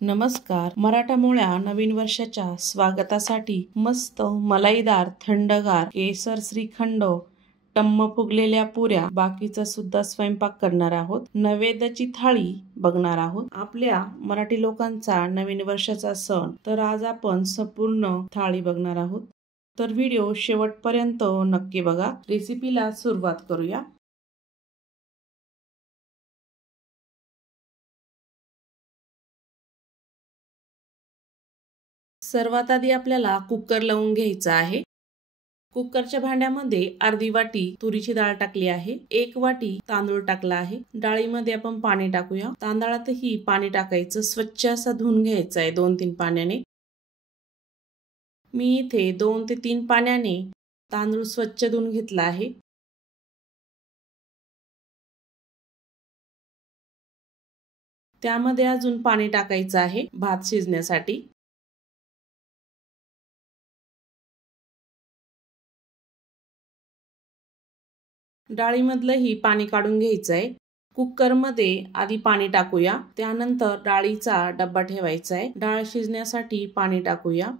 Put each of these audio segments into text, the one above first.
नमस्कार. मराठा मोळ्या नवीन वर्षाच्या स्वागतासाठी मस्त मलाईदार थंडगार केसर श्रीखंड टम्म फुगलेल्या पुऱ्या बाकीचा सुद्धा स्वयंपाक करणार आहोत. नैवेद्याची थाळी बघणार आहोत. आपल्या मराठी लोकांचा नवीन वर्षाचा सण, तर आज आपण संपूर्ण थाळी बघणार आहोत. तर व्हिडिओ शेवटपर्यंत नक्की बघा. रेसिपीला सुरुवात करूया. सर्वात आधी आपल्याला कुकर लावून घ्यायचा आहे. कुकरच्या भांड्यामध्ये अर्धी वाटी तुरीची डाळ टाकली आहे. 1 वाटी तांदूळ टाकला आहे. डाळीमध्ये आपण पाणी टाकूया. तांदळातही पाणी टाकायचं. स्वच्छ असा धुवून घ्यायचा आहे 2-3 पाण्याने. मी इथे 2 ते 3 पाण्याने तांदूळ स्वच्छ धुवून घेतला आहे. त्यामध्ये अजून पाणी टाकायचं आहे भात शिजण्यासाठी. डाळीमधलंही पाणी काढून घ्यायचं आहे. कुकरमध्ये आधी पाणी टाकूया. त्यानंतर डाळीचा डब्बा ठेवायचा आहे. डाळ शिजण्यासाठी पाणी टाकूया.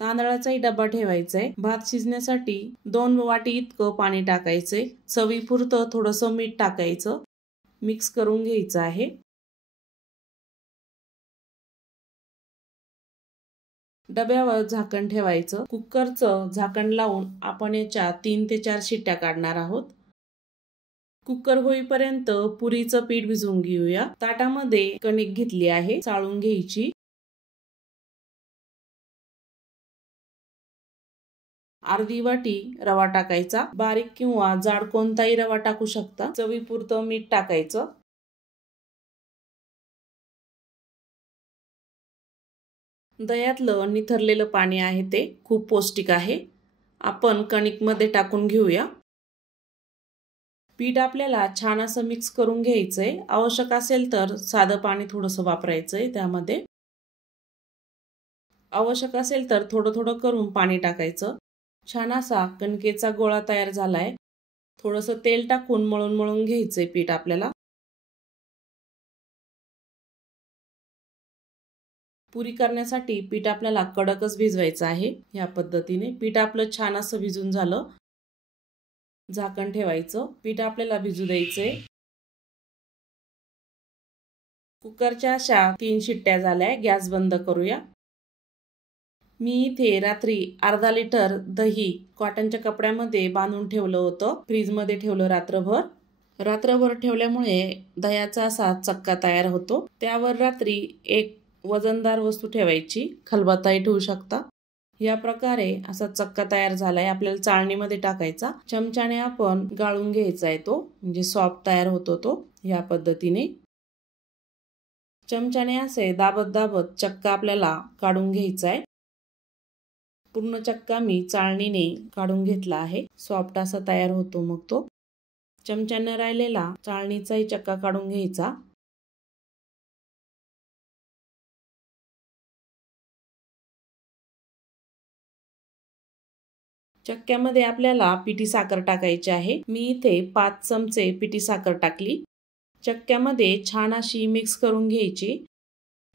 तांदळाचाही डब्बा ठेवायचा आहे. भात शिजण्यासाठी 2 वाटी इतकं पाणी टाकायचंय. चवीपुरतं थोडंसं मीठ टाकायचं. मिक्स करून घ्यायचं आहे. डब्यावर झाकण ठेवायचं. कुकरचं झाकण लावून आपण याच्या 3 ते 4 शिट्ट्या काढणार आहोत. कुकर होईपर्यंत पुरीचं पीठ भिजवून घेऊया. ताटामध्ये कणिक घेतली आहे, चाळून घ्यायची. अर्धी वाटी रवा टाकायचा. बारीक किंवा जाड कोणताही रवा टाकू शकता. चवीपुरतं मीठ टाकायचं. दह्यातलं निथरलेलं पाणी आहे ते खूप पौष्टिक आहे. आपण कणिकमध्ये टाकून घेऊया. पीठ आपल्याला छान असं मिक्स करून घ्यायचंय. आवश्यक असेल तर साधं पाणी थोडंसं वापरायचंय त्यामध्ये. आवश्यक असेल तर थोडं थोडं करून पाणी टाकायचं. छान असा कणकेचा गोळा तयार झालाय. थोडंसं तेल टाकून मळून मळून घ्यायचंय पीठ आपल्याला. पुरी करण्यासाठी पीठ आपल्याला कडकच भिजवायचं आहे. या पद्धतीने पीठ आपलं छान असं भिजून झालं. झाकण ठेवायचं. पीठ आपल्याला भिजू द्यायचंय. कुकरच्या अशा 3 शिट्ट्या झाल्या. गॅस बंद करूया. मी इथे रात्री अर्धा लिटर दही कॉटनच्या कपड्यामध्ये बांधून ठेवलं होतं. फ्रीजमध्ये ठेवलं रात्रभर. रात्रभर ठेवल्यामुळे दह्याचा असा चक्का तयार होतो. त्यावर रात्री एक वजनदार वस्तू ठेवायची. खलबत्ताही ठेवू शकता. या प्रकारे असा चक्का तयार झालाय. आपल्याला चाळणीमध्ये टाकायचा. चमच्याने आपण गाळून घ्यायचा आहे तो, म्हणजे सॉफ्ट तयार होतो तो. या पद्धतीने चमच्याने असे दाबत दाबत चक्का आपल्याला काढून घ्यायचा आहे. पूर्ण चक्का मी चाळणीने काढून घेतला आहे. सॉफ्ट असा तयार होतो मग तो. चमच्याने राहिलेला चाळणीचाही चक्का काढून घ्यायचा. चक्क्यामध्ये आपल्याला पिठी साखर टाकायची आहे. मी इथे 5 चमचे पिठी साखर टाकली. चक्क्यामध्ये छान अशी मिक्स करून घ्यायची.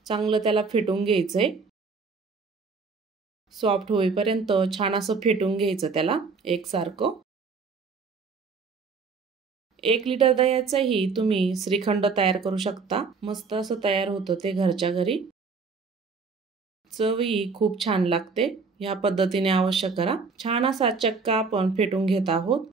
चांगलं त्याला फेटून घ्यायचंय. सॉफ्ट होईपर्यंत छान असं फेटून घ्यायचं त्याला एकसारखं. 1 लिटर दह्याचंही तुम्ही श्रीखंड तयार करू शकता. मस्त असं तयार होतं ते घरच्या घरी. चवही खूप छान लागते. या पद्धतीने अवश्य करा. छान असा चक्का आपण फेटून घेत आहोत.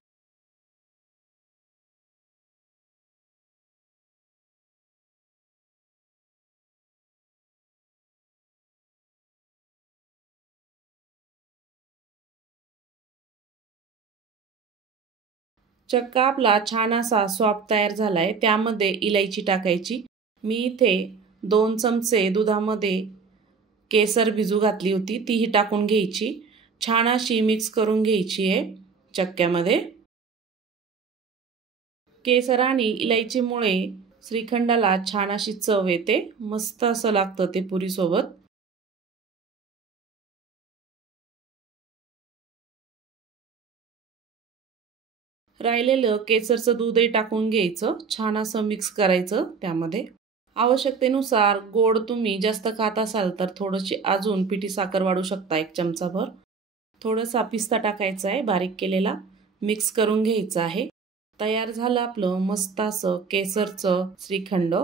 चक्का आपला छान असा सॉफ्ट तयार झालाय. त्यामध्ये इलायची टाकायची. मी इथे 2 चमचे दुधामध्ये केसर भिजू घातली होती. तीही टाकून घ्यायची. छान अशी मिक्स करून घ्यायची आहे चक्क्यामध्ये. केसर आणि इलायचीमुळे श्रीखंडाला छान अशी चव येते. मस्त असं लागतं ते पुरीसोबत. राहिलेलं केसरचं दूधही टाकून घ्यायचं. छान असं मिक्स करायचं त्यामध्ये. आवश्यकतेनुसार गोड तुम्ही जास्त खात असाल तर थोडीशी अजून पिठी साखर वाढू शकता, 1 चमचाभर. थोडासा पिस्ता टाकायचा आहे बारीक केलेला. मिक्स करून घ्यायचं आहे. तयार झालं आपलं मस्त असं केसरचं श्रीखंड.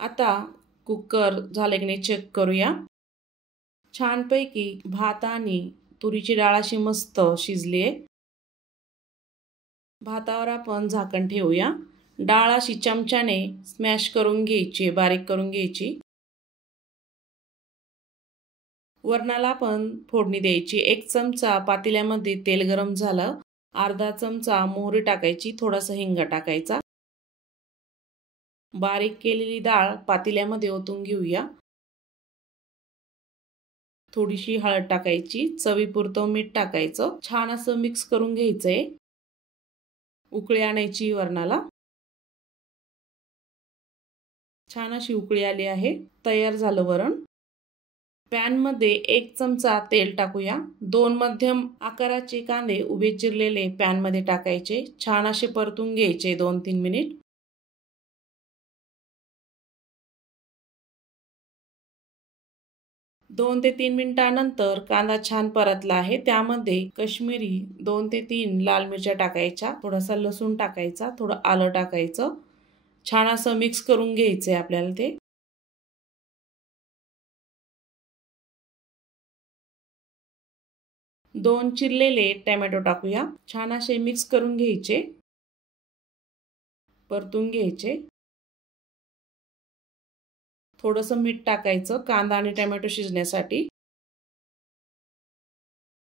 आता कुकर झाले की नाही चेक करूया. छानपैकी भात आणि तुरीची डाळ अशी मस्त शिजली आहे. भातावर आपण झाकण ठेवूया. डाळ अशी चमच्याने स्मॅश करून घ्यायची, बारीक करून घ्यायची. वरणाला आपण फोडणी द्यायची. 1 चमचा पातेल्यामध्ये तेल गरम झालं, अर्धा चमचा मोहरी टाकायची, थोडासा हिंग टाकायचा. बारीक केलेली डाळ पातेल्यामध्ये ओतून घेऊया. थोडीशी हळद टाकायची, चवीपुरतं मीठ टाकायचं. छान असं मिक्स करून घ्यायचंय. उकळी आणायची वरणाला. छान अशी उकळी आली आहे. तयार झालं वरण. पॅनमध्ये 1 चमचा तेल टाकूया. 2 मध्यम आकाराचे कांदे उभे चिरलेले पॅनमध्ये टाकायचे. छान असे परतून घ्यायचे 2-3 मिनिट. दोन ते 3 मिनिटांनंतर कांदा छान परतला आहे. त्यामध्ये काश्मीरी 2 ते 3 लाल मिरच्या टाकायच्या, थोडासा लसूण टाकायचा, थोडं आलं टाकायचं. छान असं मिक्स करून घ्यायचंय आपल्याला ते. 2 चिरलेले टोमॅटो टाकूया. छान असे मिक्स करून घ्यायचे, परतून घ्यायचे. थोडंसं मीठ टाकायचं कांदा आणि टोमॅटो शिजण्यासाठी.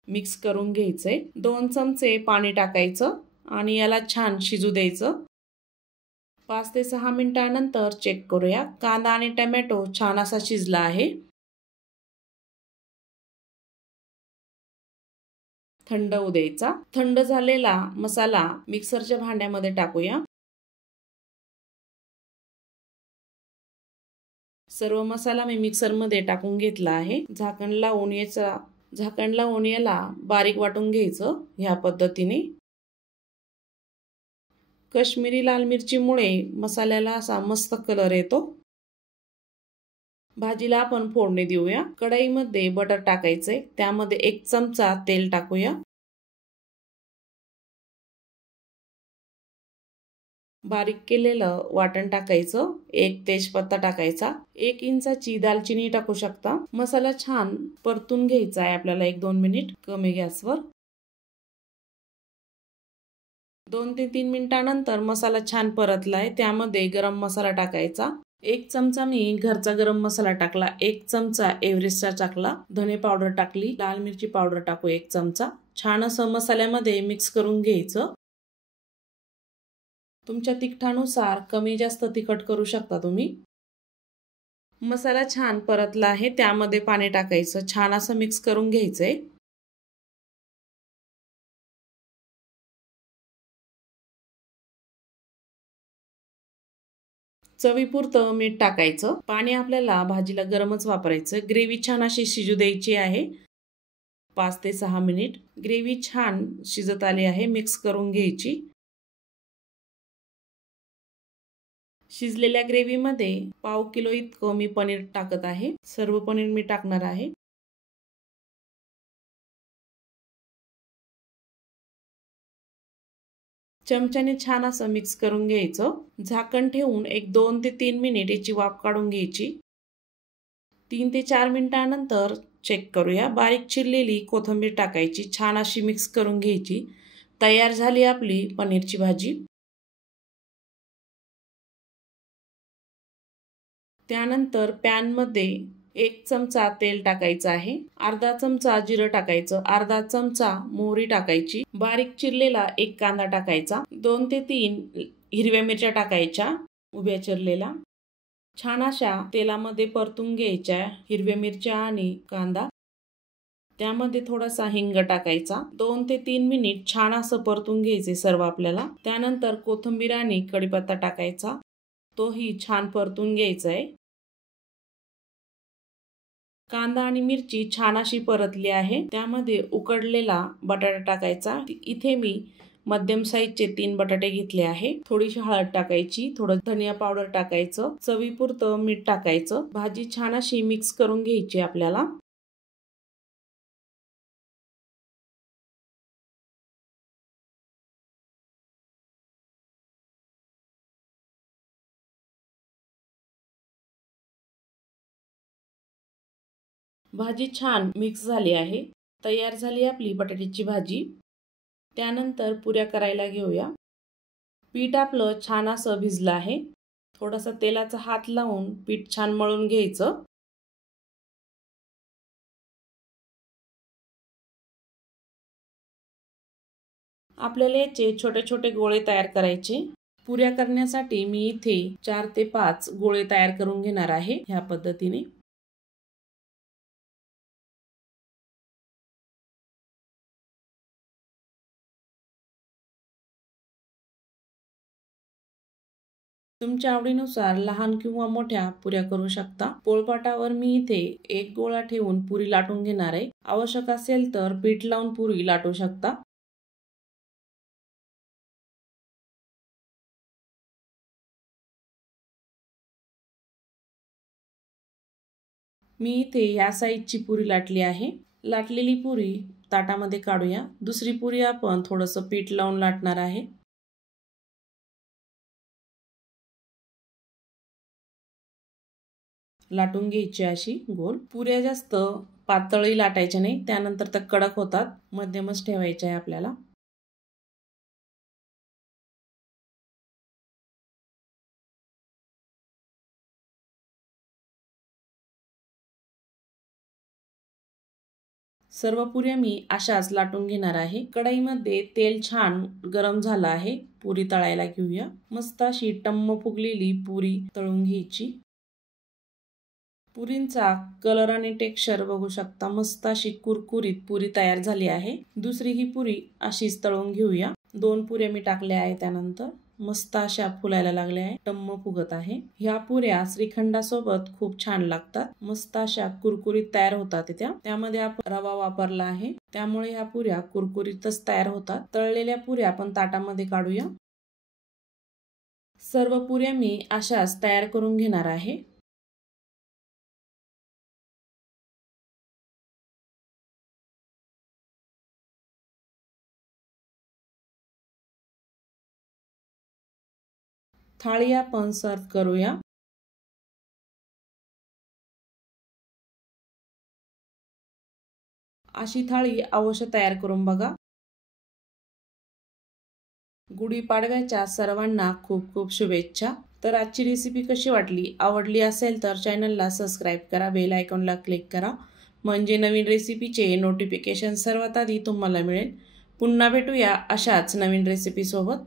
मिक्स करून घ्यायचंय. 2 चमचे पाणी टाकायचं आणि याला छान शिजू द्यायचं. 5 ते 6 मिनिटांनंतर चेक करूया. कांदा आणि टोमॅटो छान असा शिजला आहे. थंड होऊ द्यायचा. थंड झालेला मसाला मिक्सरच्या भांड्यामध्ये टाकूया. सर्व मसाला मी मिक्सरमध्ये टाकून घेतला आहे. झाकण लावून याला बारीक वाटून घ्यायचं ह्या पद्धतीने. काश्मीरी लाल मिरचीमुळे मसाल्याला असा मस्त कलर येतो. भाजीला आपण फोडणी देऊया. कढईमध्ये बटर टाकायचे. त्यामध्ये 1 चमचा तेल टाकूया. बारीक केलेलं वाटण टाकायचं. 1 तेजपत्ता टाकायचा. 1 इंचाची दालचिनी टाकू शकता. मसाला छान परतून घ्यायचा आहे आपल्याला 1-2 मिनिट कमी गॅसवर. 2 ते 3 मिनिटांनंतर मसाला छान परतलाय. त्यामध्ये गरम मसाला टाकायचा. 1 चमचा मी घरचा गरम मसाला टाकला, 1 चमचा एव्हरेस्टचा टाकला, धने पावडर टाकली, लाल मिरची पावडर टाकू 1 चमचा. छान असं मसाल्यामध्ये मिक्स करून घ्यायचं. तुमच्या तिखटानुसार कमी जास्त तिखट करू शकता तुम्ही. मसाला छान परतला आहे. त्यामध्ये पाणी टाकायचं. छान असं मिक्स करून घ्यायचंय. चवीपुरतं मीठ टाकायचं. पाणी आपल्याला भाजीला गरमच वापरायचं. ग्रेव्ही छान अशी शिजू द्यायची आहे 5 ते 6 मिनिट. ग्रेव्ही छान शिजत आली आहे. मिक्स करून घ्यायची. शिजलेल्या ग्रेव्हीमध्ये पाव किलो इतकं मी पनीर टाकत आहे. सर्व पनीर मी टाकणार आहे. चमच्याने छान असं मिक्स करून घ्यायचं. झाकण ठेवून 2 ते 3 मिनिट याची वाफ काढून घ्यायची. 3 ते 4 मिनिटांनंतर चेक करूया. बारीक चिरलेली कोथिंबीर टाकायची. छान अशी मिक्स करून घ्यायची. तयार झाली आपली पनीरची भाजी. त्यानंतर पॅनमध्ये 1 चमचा तेल टाकायचं आहे. अर्धा चमचा जिरं टाकायचं, अर्धा चमचा मोहरी टाकायची, बारीक चिरलेला 1 कांदा टाकायचा, 2 ते 3 हिरव्या मिरच्या टाकायच्या उभ्या चिरलेला. छान अशा तेलामध्ये परतून घ्यायच्या हिरव्या मिरच्या आणि कांदा. त्यामध्ये थोडासा हिंग टाकायचा. 2 ते 3 मिनिट छान असं परतून घ्यायचे सर्व आपल्याला. त्यानंतर कोथिंबीर आणि कढीपत्ता टाकायचा. तोही छान परतून घ्यायचा आहे. कांदा आणि मिरची छान अशी परतली आहे. त्यामध्ये उकडलेला बटाटा टाकायचा. इथे मी मध्यम साईजचे 3 बटाटे घेतले आहे. थोडीशी हळद टाकायची, थोडं धनिया पावडर टाकायचं, चवीपुरतं मीठ टाकायचं. भाजी छान अशी मिक्स करून घ्यायची आपल्याला. भाजी छान मिक्स झाली आहे. तयार झाली आपली बटाट्याची भाजी. त्यानंतर पुऱ्या करायला घेऊया. पीठ आपलं छान असं भिजलं आहे. थोडासा तेलाचा हात लावून पीठ छान मळून घ्यायचं. आपल्याला याचे छोटे छोटे गोळे तयार करायचे. पुऱ्या करण्यासाठी मी इथे 4 ते 5 गोळे तयार करून घेणार आहे ह्या पद्धतीने. तुमच्या आवडीनुसार लहान किंवा मोठ्या पुऱ्या करू शकता. पोळपाटावर मी इथे एक गोळा ठेवून पुरी लाटून घेणार आहे. आवश्यक असेल तर पीठ लावून पुरी लाटू शकता. मी इथे या साईजची पुरी लाटली आहे. लाटलेली पुरी ताटामध्ये काढूया. दुसरी पुरी आपण थोडंसं पीठ लावून लाटणार आहे. लाटून घ्यायची अशी गोल. पुऱ्या जास्त पातळही लाटायच्या नाही, त्यानंतर त्या कडक होतात. मध्यमच ठेवायच्या आहे आपल्याला. सर्व पुऱ्या मी अशाच लाटून घेणार आहे. कढईमध्ये तेल छान गरम झालं आहे. पुरी तळायला घेऊया. मस्त अशी टम्म फुगलेली पुरी तळून घ्यायची. पुरींचा कलर आणि टेक्स्चर बघू शकता. मस्त अशी कुरकुरीत पुरी तयार झाली आहे. दुसरी ही पुरी अशीच तळून घेऊया. 2 पुऱ्या मी टाकल्या आहे. त्यानंतर मस्त अशा फुलायला लागल्या आहे. टम्म फुगत आहे. ह्या पुऱ्या श्रीखंडासोबत खूप छान लागतात. मस्त अशा कुरकुरीत तयार होतात त्या. त्यामध्ये आपण रवा वापरला आहे, त्यामुळे ह्या पुऱ्या कुरकुरीतच तयार होतात. तळलेल्या पुऱ्या आपण ताटामध्ये काढूया. सर्व पुऱ्या मी अशाच तयार करून घेणार आहे. थाळी आपण सर्व करूया. अशी थाळी अवश्य तयार करून बघा. गुढीपाडव्याच्या सर्वांना खूप खूप शुभेच्छा. तर आजची रेसिपी कशी वाटली? आवडली असेल तर चॅनलला सबस्क्राईब करा, बेल आयकॉनला क्लिक करा, म्हणजे नवीन रेसिपीचे नोटिफिकेशन सर्वात आधी तुम्हाला मिळेल. पुन्हा भेटूया अशाच नवीन रेसिपी सोबत.